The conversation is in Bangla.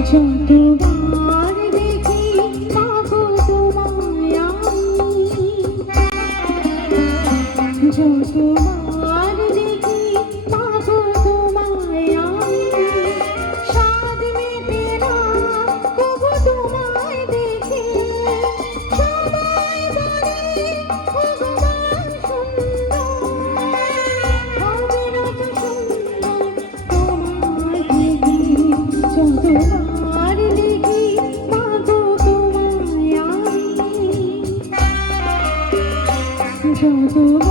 যতবার দেখি পাগো তোমায় আমি, যতবার দেখি পাগো তোমায় আমি, স্বাদ মেটে না তবু তোমায় দেখে, সবাই বলে ভগবান সুন্দর, হবে না তো সুন্দর তোমায় দেখি, যতবার দেখি পাগো তোমায় আমি, যতবার